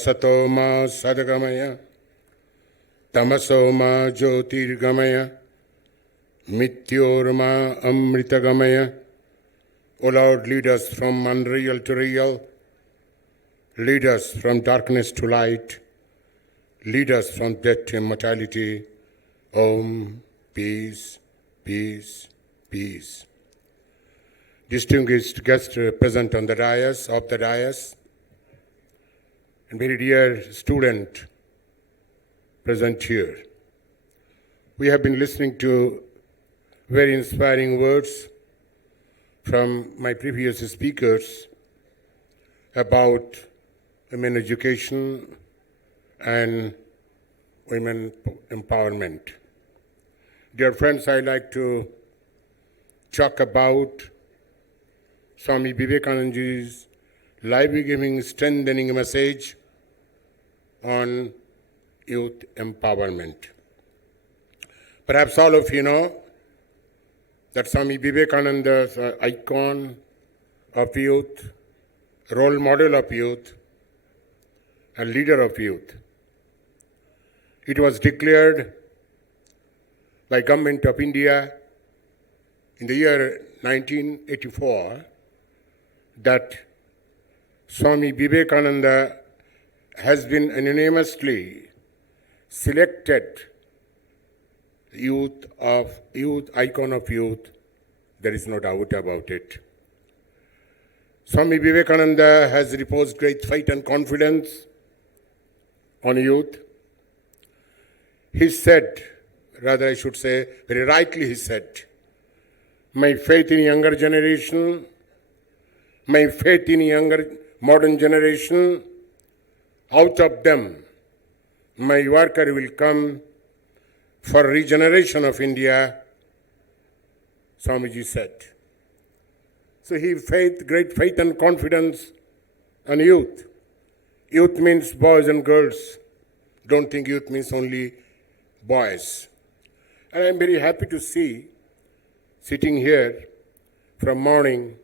असतो मा सद्गमय तमसो मा ज्योतिर्गमय मृत्योर्मा अमृतगमय. O Lord, lead us from unreal to real. Lead us from darkness to light. Lead us from death to immortality. Om, peace, peace, peace. Distinguished guests present on the dais, and very dear student present here. We have been listening to very inspiring words from my previous speakers about women education and women empowerment. Dear friends, I'd like to talk about Swami Vivekananda Jee's life-giving, strengthening message on youth empowerment. Perhaps all of you know that Swami Vivekananda is an icon of youth, role model of youth, and leader of youth. It was declared by Government of India in the year 1984 that Swami Vivekananda has been unanimously selected youth icon of youth. There is no doubt about it. Swami Vivekananda has reposed great faith and confidence on youth. He said, rather I should say, very rightly he said, my faith in younger generation, my faith in younger modern generation, out of them my worker will come for regeneration of India, Swamiji said. So he great faith and confidence on youth. Youth means boys and girls. Don't think youth means only boys. And I'm very happy to see, sitting here from morning,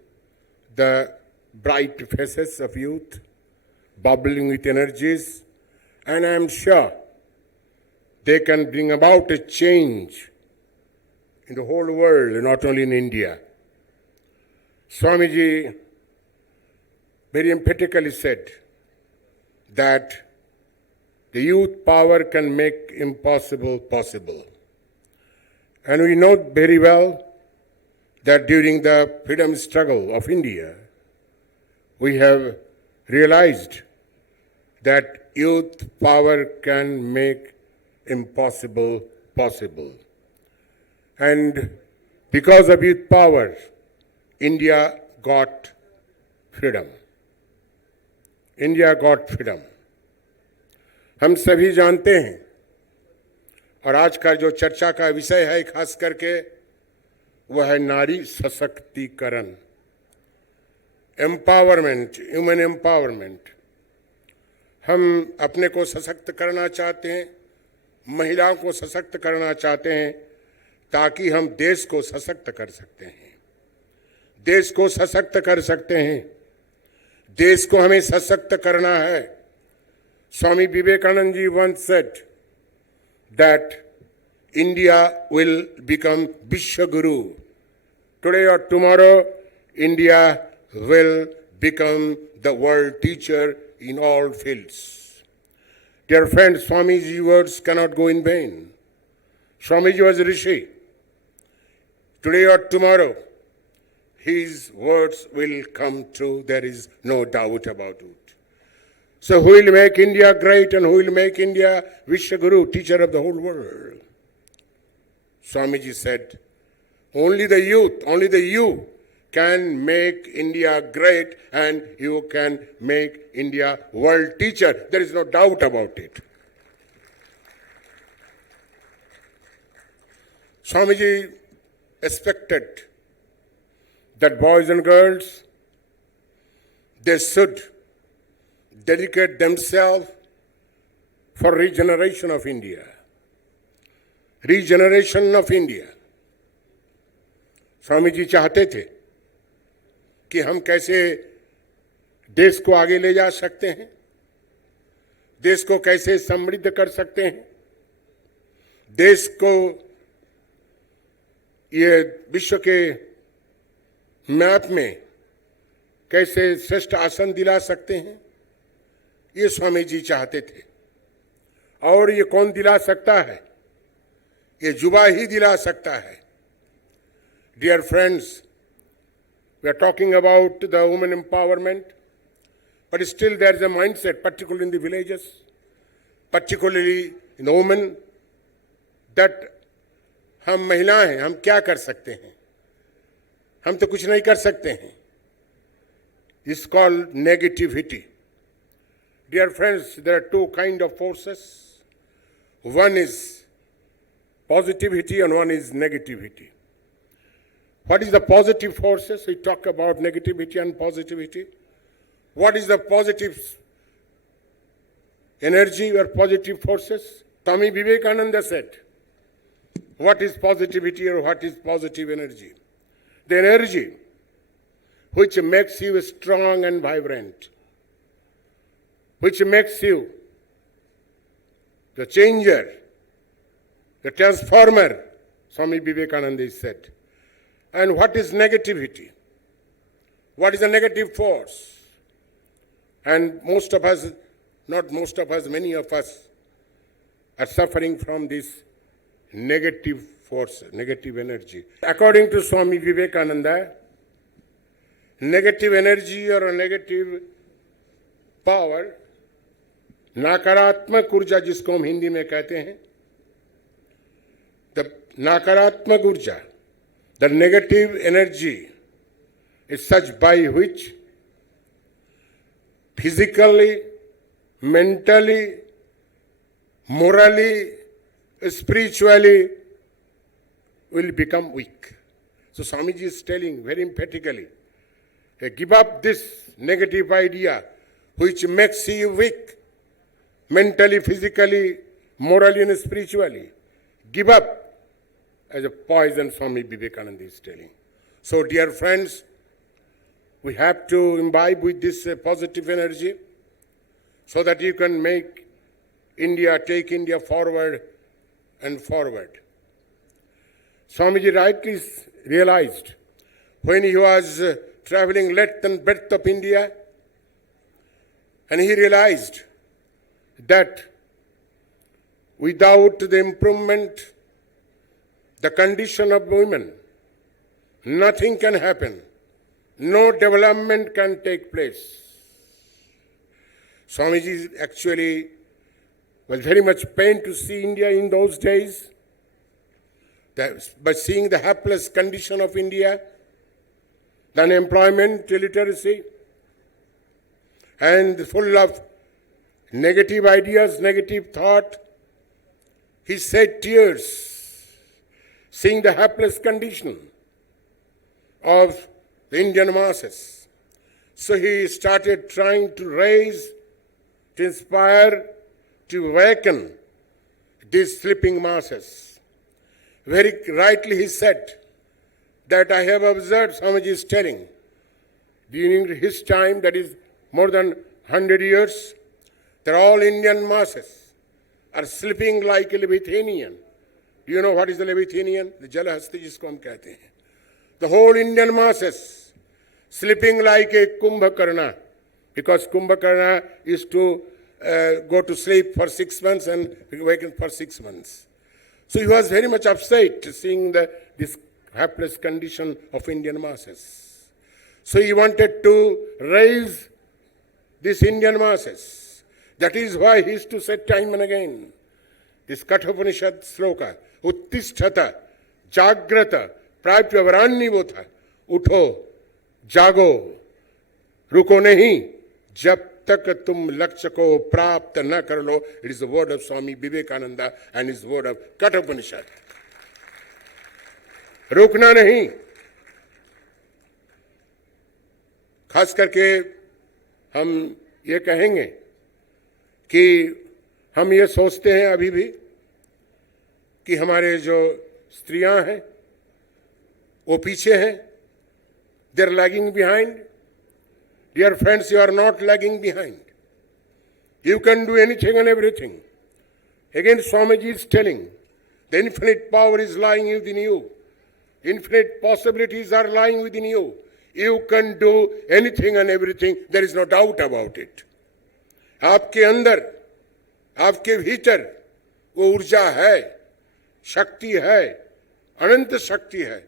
the bright faces of youth, bubbling with energies, and I'm sure they can bring about a change in the whole world, not only in India. Swamiji very emphatically said that the youth power can make impossible possible. And we know very well that during the freedom struggle of India, we have realized that youth power can make impossible possible. And because of youth power, India got freedom. India got freedom. हम सभी जानते हैं, और आज का जो चर्चा का विषय है खास करके वह है नारी सशक्तिकरण, एम्पावरमेंट, ह्यूमन एम्पावरमेंट. हम अपने को सशक्त करना चाहते हैं, महिलाओं को सशक्त करना चाहते हैं, ताकि हम देश को सशक्त कर सकते हैं. देश को सशक्त कर सकते हैं. देश को हमें सशक्त करना है. Swami Vivekananda Ji once said that India will become Vishwa Guru. Today or tomorrow, India will become the world teacher in all fields. Dear friends, Swamiji's words cannot go in vain. Swamiji was a rishi. Today or tomorrow, his words will come true. There is no doubt about it. So who will make India great and who will make India Vishwa Guru, teacher of the whole world? Swamiji said, only the youth can make India great and you can make India world teacher. There is no doubt about it. Swamiji expected that boys and girls, they should dedicate themselves for regeneration of India. Regeneration of India. Swami ji चाहते थे कि हम कैसे देश को आगे ले जा सकते हैं. देश को कैसे समृद्ध कर सकते हैं, देश को ये विश्व के मैप में कैसे श्रेष्ठ आसन दिला सकते हैं, ये स्वामी जी चाहते थे। और ये कौन दिला सकता है? ये युवा ही दिला सकता है। Dear friends, we are talking about the women empowerment, but still there is a mindset, particularly in the villages, particularly in the women, that हम महिलाएं हैं, हम क्या कर सकते हैं, हम तो कुछ नहीं कर सकते हैं. It's called negativity. Dear friends, there are two kinds of forces. One is positivity and one is negativity. What is the positive forces? We talk about negativity and positivity. What is the positive energy or positive forces? Swami Vivekananda said, what is positivity or what is positive energy? The energy which makes you strong and vibrant, which makes you the changer, the transformer, Swami Vivekananda said. And what is negativity? What is a negative force? And most of us, not most of us, many of us are suffering from this negative force, negative energy. According to Swami Vivekananda, negative energy or a negative power, नकारात्मक ऊर्जा जिसको हम हिंदी में कहते हैं, the नकारात्मक ऊर्जा, the negative energy is such by which physically, mentally, morally, spiritually will become weak. So Swamiji is telling very emphatically, give up this negative idea which makes you weak, mentally, physically, morally and spiritually. Give up as a poison, Swami Vivekananda is telling. So dear friends, we have to imbibe with this positive energy so that you can make India, take India forward and forward. Swamiji rightly realized when he was traveling length and breadth of India, and he realized that without the improvement, the condition of women, nothing can happen. No development can take place. Swamiji actually was very much pained to see India in those days, by seeing the helpless condition of India, the unemployment, illiteracy, and full of negative ideas, negative thought. He shed tears, seeing the helpless condition of the Indian masses. So he started trying to raise, to inspire, to awaken these sleeping masses. Very rightly he said that I have observed, Swamiji is telling, during his time, that is more than 100 years, that all Indian masses are sleeping like a Leviathanian. Do you know what is the Leviathanian? The Jalahasti jisko hum kehte hain. The whole Indian masses sleeping like a Kumbhakarna, because Kumbhakarna used to go to sleep for 6 months and awaken for 6 months. So he was very much upset seeing this helpless condition of Indian masses. So he wanted to raise these Indian masses. That is why he used to say time and again, this Kathopanishad sloka, Uttisthata, Jagrata, Prapyavarannivotha, Utho, Jago, Ruko nahi, jab tak tum lakshya ko प्राप्त न कर लो. It is the word of Swami Vivekananda and his word of Kathopanishad. रुकना नहीं. खास करके हम ये कहेंगे कि हम ये सोचते हैं अभी भी कि हमारे जो स्त्रियां हैं वो पीछे हैं. They are lagging behind. Dear friends, you are not lagging behind. You can do anything and everything. Again, Swamiji is telling, the infinite power is lying within you. Infinite possibilities are lying within you. You can do anything and everything. There is no doubt about it. आपके अंदर, आपके भीतर वो ऊर्जा है, शक्ति है, अनंत शक्ति है.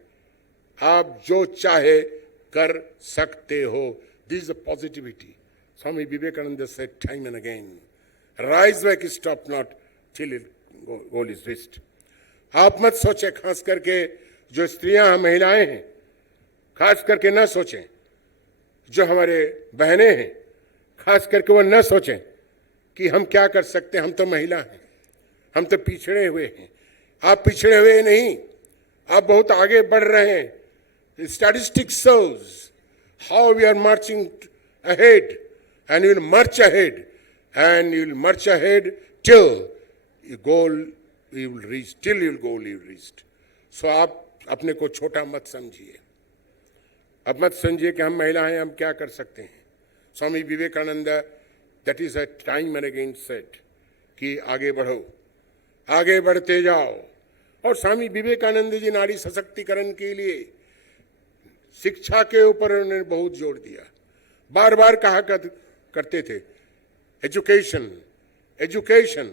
आप जो चाहे कर सकते हो. This is the positivity. Swami Vivekananda said time and again, rise back, stop not till goal is reached. आप मत सोचें, खास करके जो स्त्रियां महिलाएं हैं, खास करके न सोचें, जो हमारे बहनें हैं, खास करके वो न सोचें कि हम क्या कर सकते हैं, हम तो महिला हैं, हम तो पिछड़े हुए हैं. आप पिछड़े हुए नहीं, आप बहुत आगे बढ़ रहे हैं. Statistics shows how we are marching ahead, and you will march ahead, and you will march ahead till your goal you will reach, till your goal you will reach. So आप अपने को छोटा मत समझिए. अब मत समझिए कि हम महिला हैं, हम क्या कर सकते हैं. Swami Vivekananda, that is a time and again said कि आगे बढ़ो, आगे बढ़ते जाओ. और स्वामी विवेकानंद जी नारी सशक्तिकरण के लिए शिक्षा के ऊपर उन्होंने बहुत जोर दिया. बार बार कहा करते थे, education, education,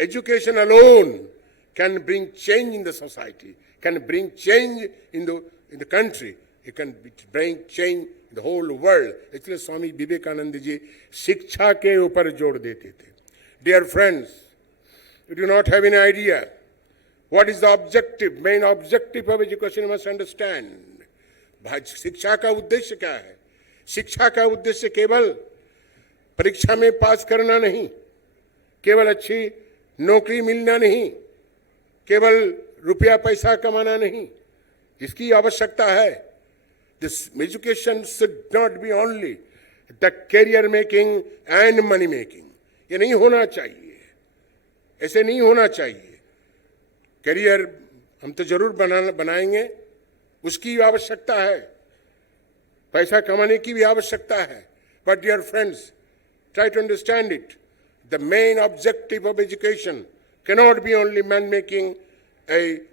education alone can bring change in the society, can bring change in the country, it can bring change in the whole world. इसलिए स्वामी विवेकानंद जी शिक्षा के ऊपर जोर देते थे. Dear friends, you do not have any idea what is the objective, main objective of education. You must understand. शिक्षा का उद्देश्य क्या है? शिक्षा का उद्देश्य केवल परीक्षा में पास करना नहीं, केवल अच्छी नौकरी मिलना नहीं, केवल रुपया पैसा कमाना नहीं. इसकी आवश्यकता है. This education should not be only the career making and money making. ये नहीं होना चाहिए, ऐसे नहीं होना चाहिए. करियर हम तो जरूर बनाएंगे, उसकी आवश्यकता है, पैसा कमाने की भी आवश्यकता है. But dear friends, try to understand it. The main objective of education cannot be only man making,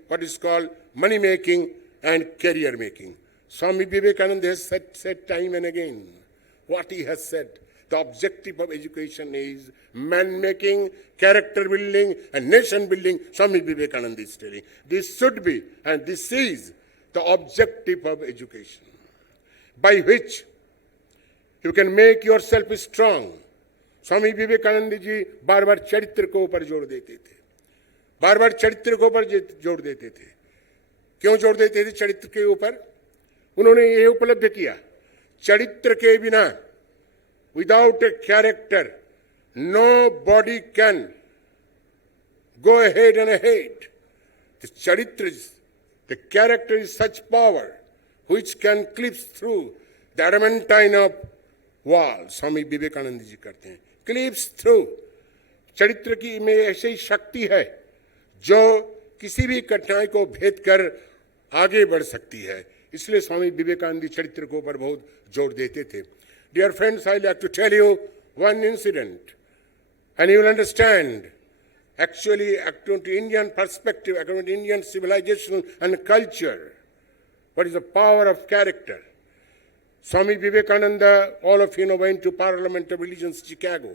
what is called money making and career making. Swami Vivekananda has said time and again what he has said. The objective of education is man making, character building and nation building. Swami Vivekananda is telling. This should be and this is the objective of education, by which you can make yourself strong. स्वामी विवेकानंद जी बार बार चरित्र को ऊपर जोर देते थे, बार बार चरित्र को ऊपर जोर देते थे. क्यों जोर देते थे चरित्र के ऊपर? उन्होंने ये उपलब्ध किया, चरित्र के बिना, without a character, no body can go ahead and ahead. The चरित्र, the character is such power which can clips through the adamantine of wall. Swami Vivekananda ji करते हैं, क्लिप्स थ्रू. चरित्र की में ऐसी शक्ति है जो किसी भी कठिनाई को भेद कर आगे बढ़ सकती है. इसलिए स्वामी विवेकानंद जी चरित्र को ऊपर बहुत जोर देते थे. Dear friends, I like to tell you one incident and you will understand actually according to Indian perspective, according to Indian civilization and culture, what is the power of character. Swami Vivekananda, all of you know, went to Parliament of Religions, Chicago.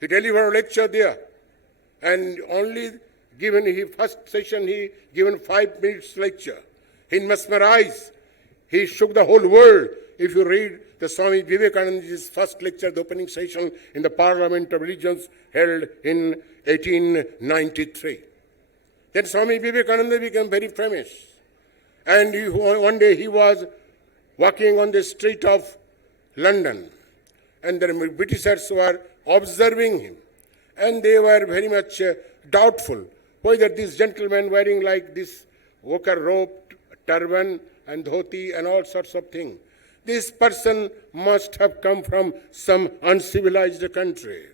He delivered a lecture there, and only given his first session, he given 5 minutes lecture. He mesmerized. He shook the whole world. If you read the Swami Vivekananda's first lecture, the opening session in the Parliament of Religions held in 1893. Then Swami Vivekananda became very famous. And one day he was walking on the street of London, and the Britishers were observing him, and they were very much doubtful whether this gentleman wearing like this ochre robe, turban and dhoti and all sorts of things, this person must have come from some uncivilized country.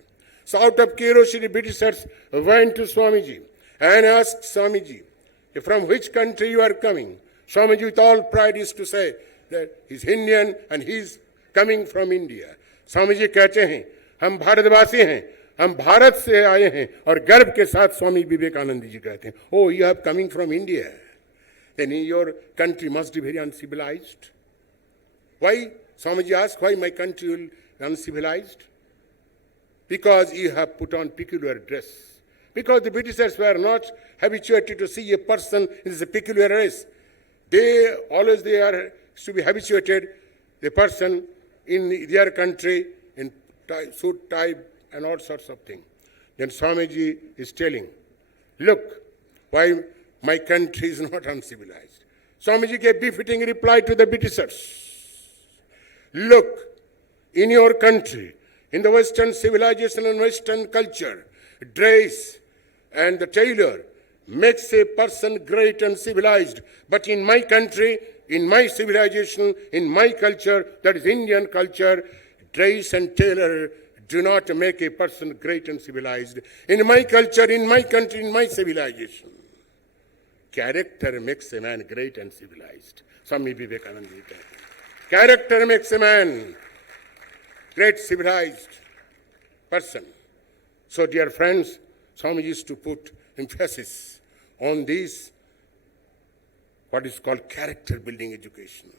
So out of curiosity, Britishers went to Swamiji and asked Swamiji, from which country you are coming? Swamiji with all pride is to say that he's Indian and he's coming from India. Swamiji कहते हैं, हम भारतवासी हैं हम भारत से आए हैं और गर्व के साथ स्वामी विवेकानंद जी कहते हैं, oh, you have coming from India, then your country must be very uncivilized. Why? Swamiji asked, why my country will be uncivilized? Because you have put on peculiar dress. Because the Britishers were not habituated to see a person in this peculiar dress. They are to be habituated, the person in their country in suit, tie, and all sorts of things. Then Swamiji is telling, look, why my country is not uncivilized. Swamiji gave befitting reply to the Britishers. Look, in your country, in the Western civilization and Western culture, dress and the tailor makes a person great and civilized. But in my country, in my civilization, in my culture, that is Indian culture, dress and tailor do not make a person great and civilized. In my culture, in my country, in my civilization, character makes a man great and civilized. Swami Vivekananda ji कहते हैं, character makes a man great civilized person. So, dear friends, Swami used to put emphasis on this, what is called character building education,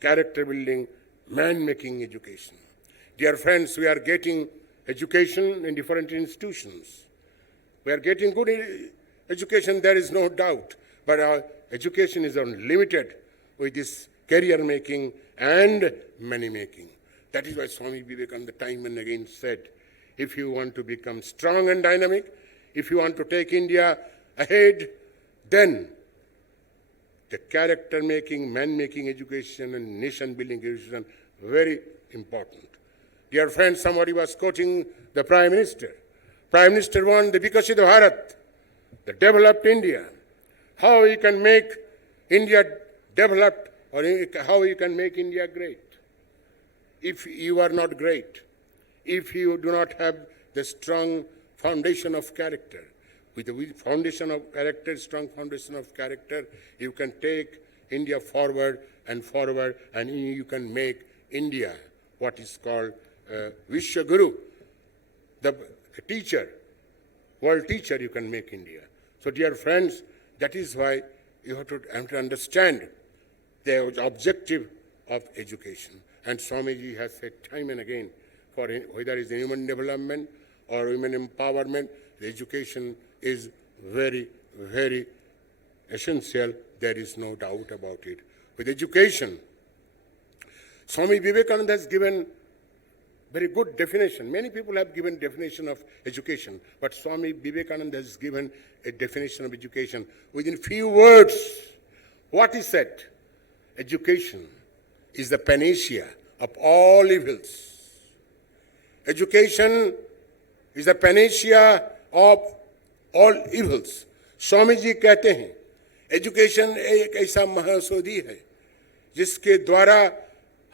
character building, man making education. Dear friends, we are getting education in different institutions. We are getting good education, there is no doubt, but our education is unlimited with this career making and money making. That is why Swami Vivekananda time and again said, if you want to become strong and dynamic, if you want to take India ahead, then the character making, man making education and nation building education very important. Dear friends, somebody was quoting the Prime Minister. Prime Minister wanted the Vikashit Bharat, the developed India. How you can make India developed, or how you can make India great. If you are not great, if you do not have the strong foundation of character, with the foundation of character, strong foundation of character, you can take India forward, and you can make India what is called Vishwaguru, the teacher, world teacher, you can make India. So, dear friends, that is why you have to understand the objective of education. And Swamiji has said time and again, for whether it is human development or women empowerment, the education is very, very essential. There is no doubt about it. With education, Swami Vivekananda has given very good definition. Many people have given definition of education, but Swami Vivekananda has given a definition of education within few words. What he said? Education is the panacea of all evils. Education is the panacea of all evils. Swami ji कहते हैं, education एक ऐसा महाऔषधि है जिसके द्वारा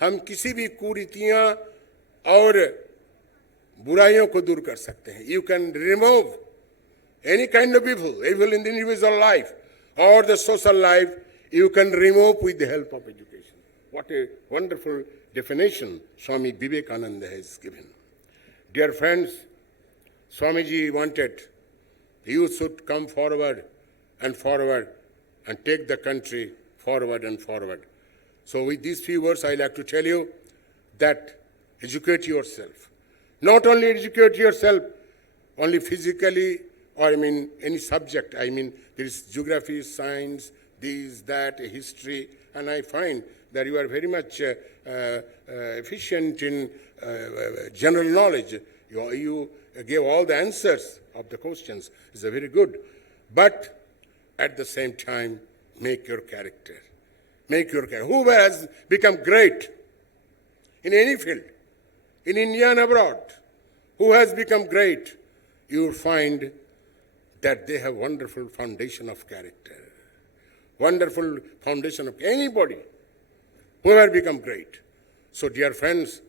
हम किसी भी कुरीतियां और बुराइयों को दूर कर सकते हैं. You can remove any kind of evil in the individual life or the social life, you can remove with the help of education. What a wonderful definition Swami Vivekananda has given. Dear friends, Swamiji wanted the youth should come forward and take the country forward and forward. So with these few words, I like to tell you that educate yourself. Not only educate yourself, only physically, or any subject. There is geography, science, this, that, history, and I find that you are very much efficient in general knowledge. You gave all the answers of the questions. It's very good. But at the same time, make your character. Make your character. Who has become great in any field, in India and abroad, who has become great, you will find that they have wonderful foundation of character. Wonderful foundation of anybody who has become great. So, dear friends,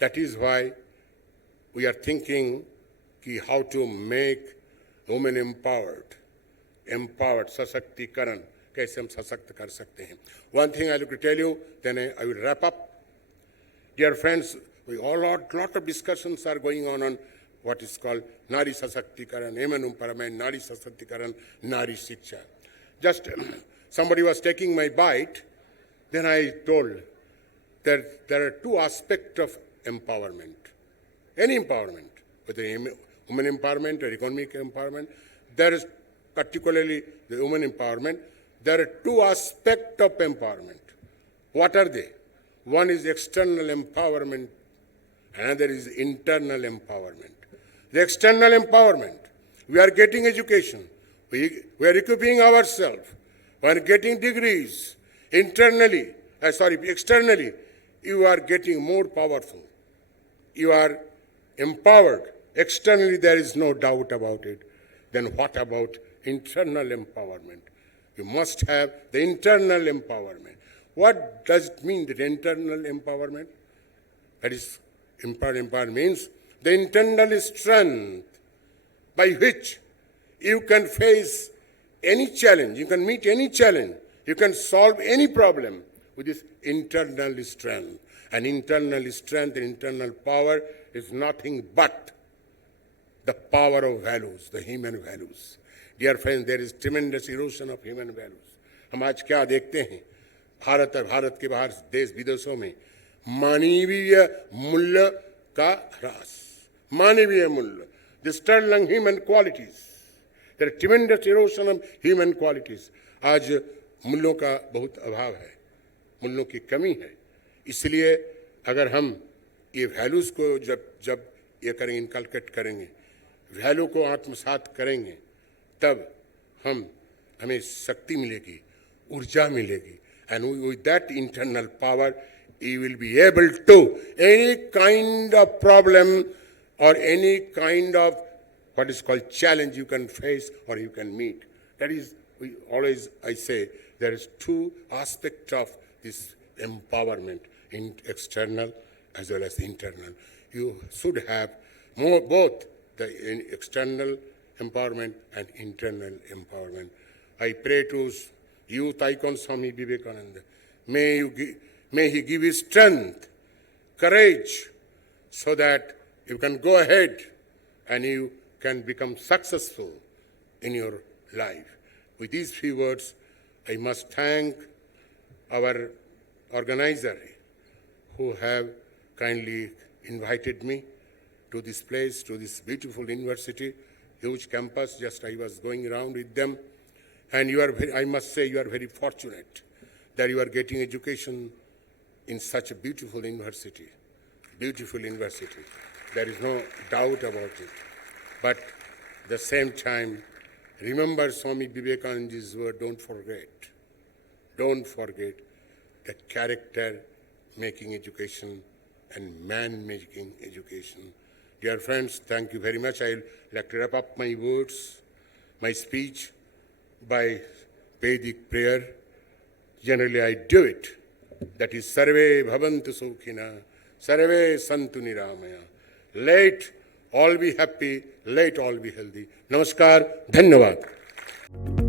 that is why we are thinking how to make women empowered, सशक्तिकरण, कैसे हम सशक्त कर सकते हैं. One thing I will tell you, then I will wrap up. Dear friends, lot of discussions are going on what is called Nari Sasakti-karan, women empowerment, Nari Sasakti-karan, Nari Shiksha. Just somebody was taking my bite, then I told that there are two aspects of empowerment. Any empowerment, whether women empowerment or economic empowerment, there is particularly the women empowerment, there are two aspects of empowerment. What are they? One is external empowerment, another is internal empowerment. The external empowerment, we are getting education, we are equipping ourselves, we are getting degrees. Externally, you are getting more powerful. You are empowered. Externally, there is no doubt about it. Then what about internal empowerment? You must have the internal empowerment. What does it mean, that internal empowerment? That is, empowerment means the internal strength by which you can face any challenge, you can meet any challenge, you can solve any problem with this internal strength. And internal strength and internal power is nothing but the power of values, the human values. Dear friends, there is tremendous erosion of human values. हम आज क्या देखते हैं, भारत और भारत के बाहर देश विदेशों में मानवीय मूल्य का ह्रास, मानवीय मूल्य, the sterling human qualities. There is tremendous erosion of human qualities. आज मूल्यों का बहुत अभाव है, मूल्यों की कमी है. इसलिए अगर हम ये वैल्यूज़ को जब ये करेंगे, इनकलकेट करेंगे, वैल्यू को आत्मसात करेंगे, तब हमें शक्ति मिलेगी, ऊर्जा मिलेगी. And with that internal power, you will be able to any kind of problem or any kind of what is called challenge you can face or you can meet. That is, I say, there is two aspects of this empowerment, in external as well as internal. You should have both the external empowerment and internal empowerment. I pray to youth icon Swami Vivekananda. May he give you strength, courage, so that you can go ahead and you can become successful in your life. With these few words, I must thank our organizer who have kindly invited me to this place, to this beautiful university, huge campus. Just I was going around with them. And I must say, you are very fortunate that you are getting education in such a beautiful university. Beautiful university. There is no doubt about it. But at the same time, remember Swami Vivekananda's word, don't forget the character-making education and man-making education. Dear friends, thank you very much. I'll like to wrap up my words, my speech, by Vedic prayer. Generally I do it. That is, Sarve Bhavantu Sukhina, Sarve Santu Niramaya. Let all be happy, let all be healthy. Namaskar, Dhanyavad.